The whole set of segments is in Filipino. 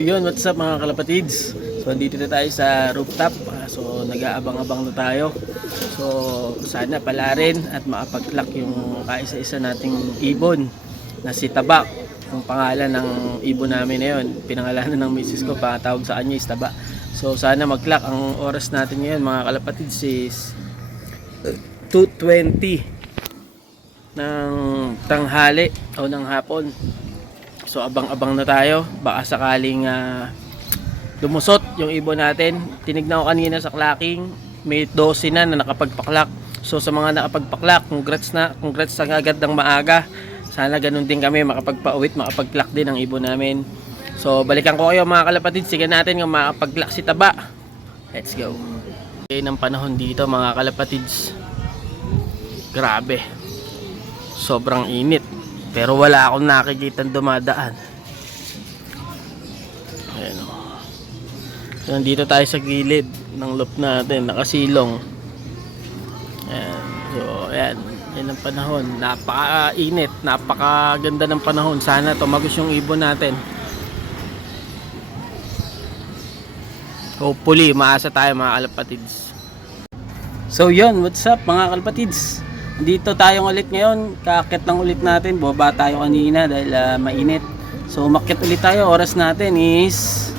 Yun, what's up mga kalapatids? So, dito na tayo sa rooftop. So, nag-aabang-abang na tayo. So, sana pala rin at makapag-clock yung kaisa-isa nating ibon na si Taba. Yung pangalan ng ibon namin na yun. Pinangalanan ng misis ko, patawag sa kanya is Taba. So, sana mag-clock. Ang oras natin ngayon mga kalapatids is 2:20 ng tanghali o ng hapon. So abang-abang na tayo, baka sakaling lumusot yung ibon natin. Tinignan ko kanina sa clacking, may 12 na nakapagpaklak. So sa mga nakapagpaklak, congrats na agad ng maaga. Sana ganun din kami, makapagpauwit, makapagklak din ang ibon namin. So balikan ko kayo mga kalapatid, sige natin yung makapagklak si Taba. Let's go. Okay, ng panahon dito mga kalapatids, grabe, sobrang init. Pero wala akong nakikitang dumadaan. Ayan o. So, nandito tayo sa gilid ng loop natin, nakasilong. Ayan. So, ayan. Yan ang panahon. Napaka-init. Napaka-ganda ng panahon. Sana tumagos yung ibon natin. Hopefully, maasa tayo mga kalapatids. So, yun. What's up mga kalapatids? Dito tayo ulit ngayon, kaakit lang ulit natin, baba tayo kanina dahil mainit. So umakyat ulit tayo, oras natin is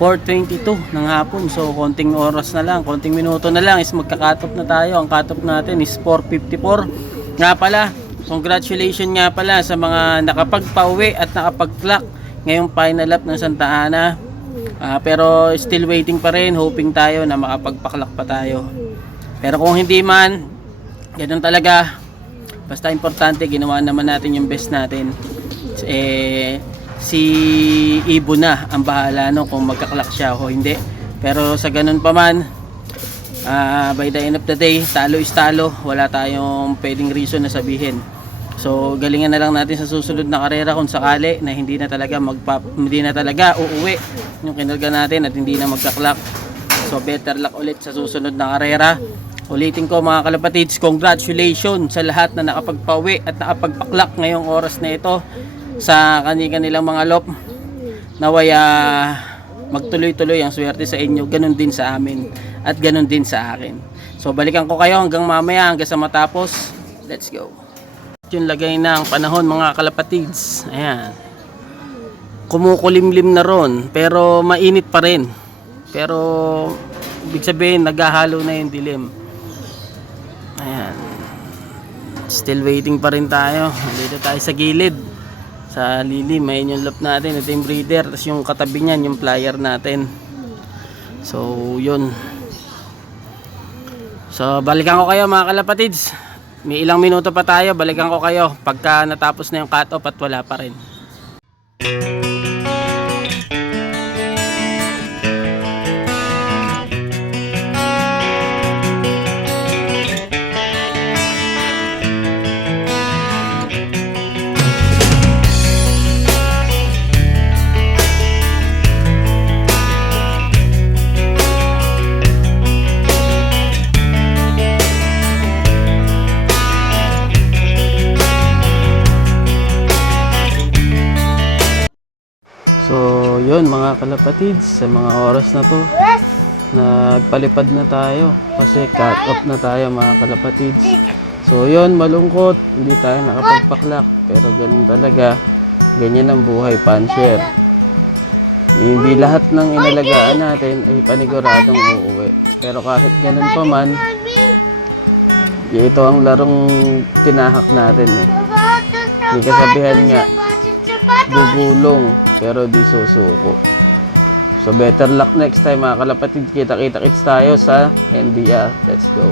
4:22 ng hapon. So konting oras na lang, konting minuto na lang is magka-cut off na tayo. Ang cut off natin is 4:54. Nga pala, congratulations nga pala sa mga nakapagpauwi at nakapag-clock ngayong final lap ng Santa Ana. Pero still waiting pa rin, hoping tayo na makapagpa-clock pa tayo. Pero kung hindi man, ganun talaga, basta importante ginawa naman natin yung best natin. Si Ibo na ang bahala no, kung magkaklak siya o hindi. Pero sa ganun pa man, by the end of the day, talo is talo, wala tayong pwedeng reason na sabihin. So galingan na lang natin sa susunod na karera kung sakali na hindi na talaga uuwi yung kinarga natin at hindi na magkaklak. So better luck ulit sa susunod na karera. Ulitin ko mga kalapatids, congratulations sa lahat na nakapagpauwi at nakapagpaklak ngayong oras na ito sa kanilang mga lop. Naway magtuloy-tuloy ang swerte sa inyo, ganun din sa amin at ganun din sa akin. So balikan ko kayo hanggang mamaya, hanggang sa matapos. Let's go. Yung lagay ng panahon mga kalapatids, ayan, kumukulimlim na ron pero mainit pa rin. Pero ibig sabihin naghahalo na yung dilim. Ayan, still waiting pa rin tayo. Dito tayo sa gilid, sa lilim. Ayan yung loop natin, ito yung breeder, tapos yung katabi niyan yung flyer natin. So yun. So balikan ko kayo mga kalapatids, may ilang minuto pa tayo. Balikan ko kayo pagka natapos na yung cut off at wala pa rin. So yun mga kalapatids, sa mga oras na to nagpalipad na tayo kasi cut off na tayo mga kalapatids. So yun, malungkot, hindi tayo nakapagpaklak, pero ganun talaga, ganyan ang buhay puncher. Hindi lahat ng inalagaan natin ay paniguradong uuwi, pero kahit ganun pa man, ito ang larong tinahak natin eh. Hindi kasabihan nga, gugulong pero di susuko. So better luck next time mga kalapatid. Kita-kits tayo sa NDR. Let's go.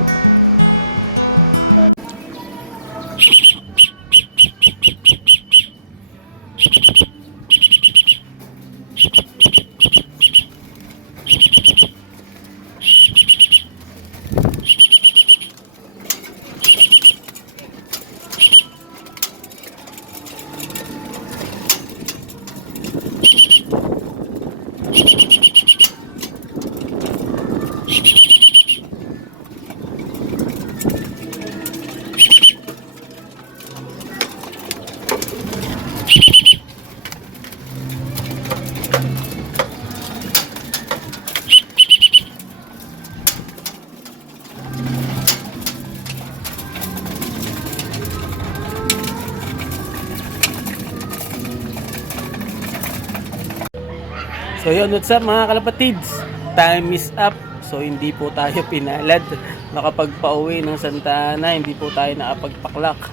So yun, what's up mga kalapatids? Time is up. So hindi po tayo pinalad. Makapagpauwi ng Santa Ana, hindi po tayo nakapagpaklak.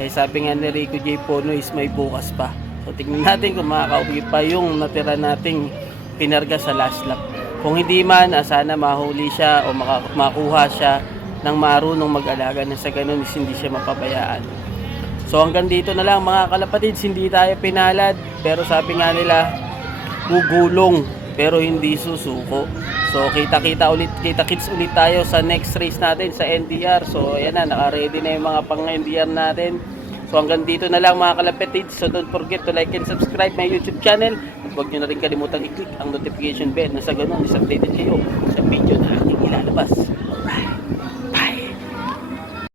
Eh sabi nga ni Rico J. Pono is may bukas pa. So tingnan natin kung makakauwi pa yung natira nating pinarga sa last lap. Kung hindi man, sana mahuli siya o makuha siya ng marunong mag-alaga na sa ganun is hindi siya mapabayaan. So hanggang dito na lang mga kalapatids, hindi tayo pinalad. Pero sabi nga nila, gugulong pero hindi susuko. So kita-kits ulit tayo sa next race natin sa NDR. So ayan na, naka-ready na yung mga pang-NDR natin. So hanggang dito na lang mga kalapatids. So don't forget to like and subscribe my YouTube channel. At huwag nyo na rin kalimutang i-click ang notification bell na sa ganun is updated kayo sa